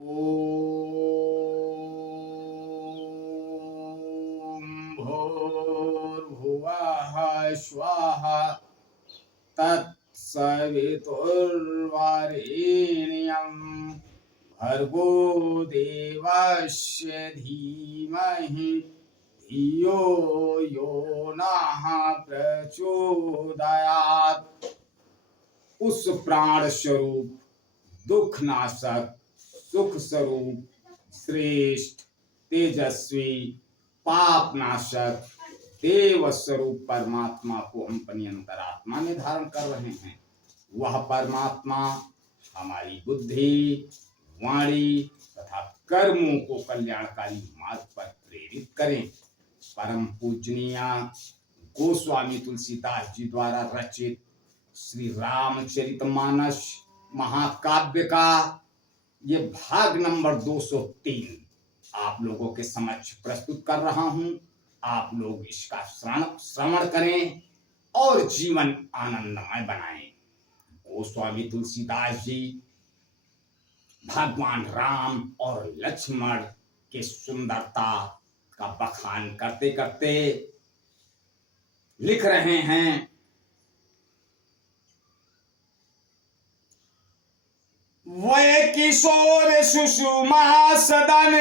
ॐ भूर्भुवः स्वः तत्सवितुर्वरेण्यं भर्गो देवस्य धीमहि धियो यो नः प्रचोदयात्। उस प्राण स्वरूप, दुख नाशक, सुख स्वरूप, श्रेष्ठ, तेजस्वी, पाप नाशक, देव स्वरूप परमात्मा को हम अपनी अंतरात्मा में धारण कर रहे हैं। वह परमात्मा हमारी बुद्धि, वाणी तथा कर्मों को कल्याणकारी मार्ग पर प्रेरित करें। परम पूजनीय गोस्वामी तुलसीदास जी द्वारा रचित श्री रामचरितमानस महाकाव्य का ये भाग नंबर 203 आप लोगों के समक्ष प्रस्तुत कर रहा हूं। आप लोग इसका श्रवण करें और जीवन आनंदमय बनाएं। गोस्वामी तुलसीदास जी भगवान राम और लक्ष्मण के सुंदरता का बखान करते करते लिख रहे हैं। वै किशोर सुषुमा सदन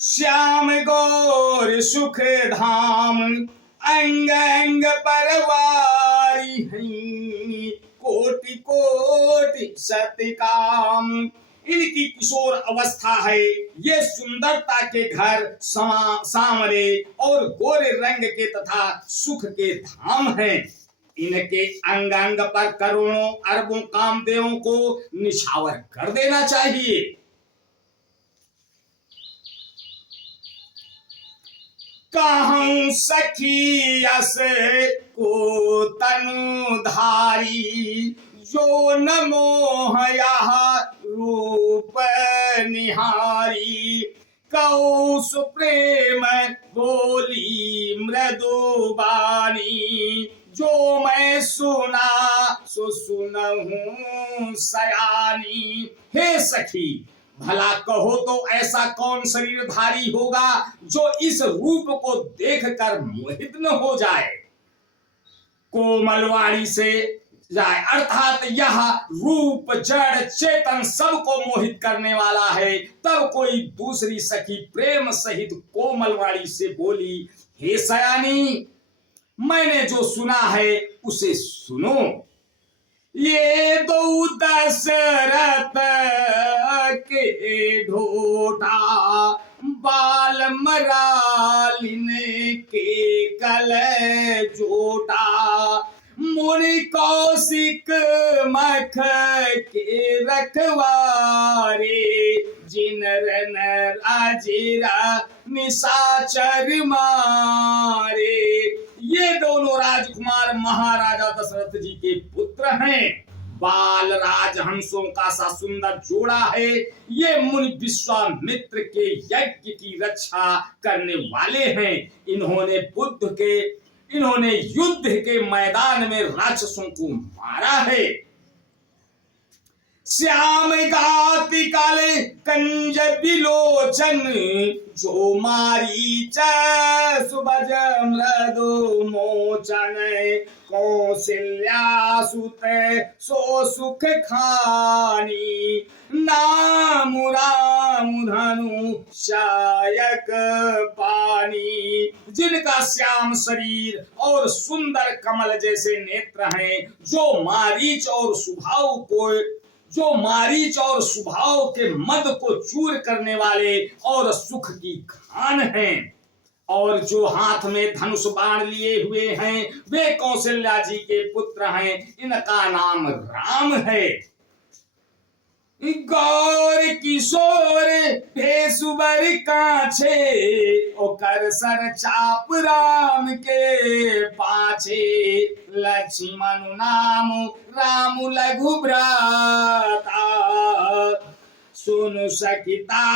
श्याम गौर सुख धाम अंग अंग परवारी हैं कोटि कोटि सतकाम। इनकी किशोर अवस्था है, ये सुंदरता के घर सामरे और गोरे रंग के तथा सुख के धाम हैं। इनके अंग अंग पर करोड़ों अरबों कामदेवों को निछावर कर देना चाहिए। कहूं सखी यस को तनुधारी जो न मोहया रूप निहारी। कौ सुप्रेम बोली मृदुबानी जो मैं सुना सो सुनहूं सयानी। हे सखी, भला कहो तो ऐसा कौन शरीरधारी होगा जो इस रूप को देखकर मोहित न हो जाए, कोमलवाणी से जाए। अर्थात यह रूप जड़ चेतन सबको मोहित करने वाला है। तब कोई दूसरी सखी प्रेम सहित कोमलवाणी से बोली, हे सयानी, मैंने जो सुना है उसे सुनो। ये दो दशरथ के ढोटा बाल मरालिन के कल जोटा। मुनि कौशिक मख के रखवारे जिन रन राजीरा निशाचर मारे। ये दोनों राजकुमार महाराजा दशरथ जी के पुत्र हैं। बाल राजहंसों का सा सुंदर जोड़ा है। ये मुनि विश्वामित्र के यज्ञ की रक्षा करने वाले हैं। इन्होंने युद्ध के मैदान में राक्षसों को मारा है। श्याम गाति काले कंज बिलोचन जो मारीच सुभज मृदु मोचन। कौशल्या सुत सो सुख खानी नाम राम धनु शायक पानी। जिनका श्याम शरीर और सुंदर कमल जैसे नेत्र हैं, जो मारीच और स्वभाव के मद को चूर करने वाले और सुख की खान हैं, और जो हाथ में धनुष बाण लिए हुए हैं, वे कौशल्या जी के पुत्र हैं। इनका नाम राम है। गौर किशोर भेसुबर काछे ओकर सर चाप राम के पाछे। लक्ष्मण नाम राम लघु भ्राता सुन सकिता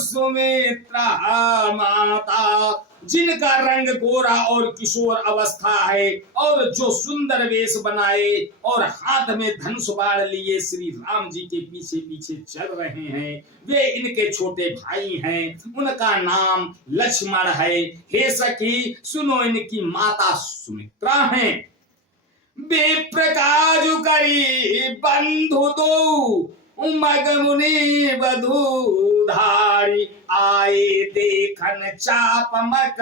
सुमित्रा माता। जिनका रंग गोरा और किशोर अवस्था है, और जो सुंदर वेश बनाए और हाथ में धनुष बाण लिए श्री राम जी के पीछे पीछे चल रहे हैं, वे इनके छोटे भाई हैं। उनका नाम लक्ष्मण है। हे सखी सुनो, इनकी माता सुमित्रा हैं। विप्रकाजु करी बंधु दो, मग मुनि बधु धारी, आए देखन चाप मक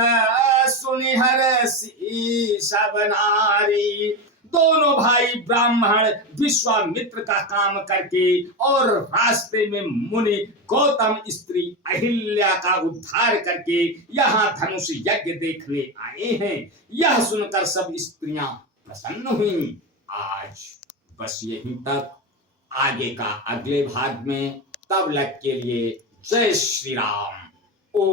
सुनिहर सी सब नारी। दोनों भाई ब्राह्मण विश्वामित्र का काम करके और रास्ते में मुनि गौतम स्त्री अहिल्या का उद्धार करके यहाँ धनुष यज्ञ देखने आए हैं। यह सुनकर सब स्त्रियां प्रसन्न हुई। आज बस यहीं तक, आगे का अगले भाग में। तब तक के लिए जय श्री राम। ओ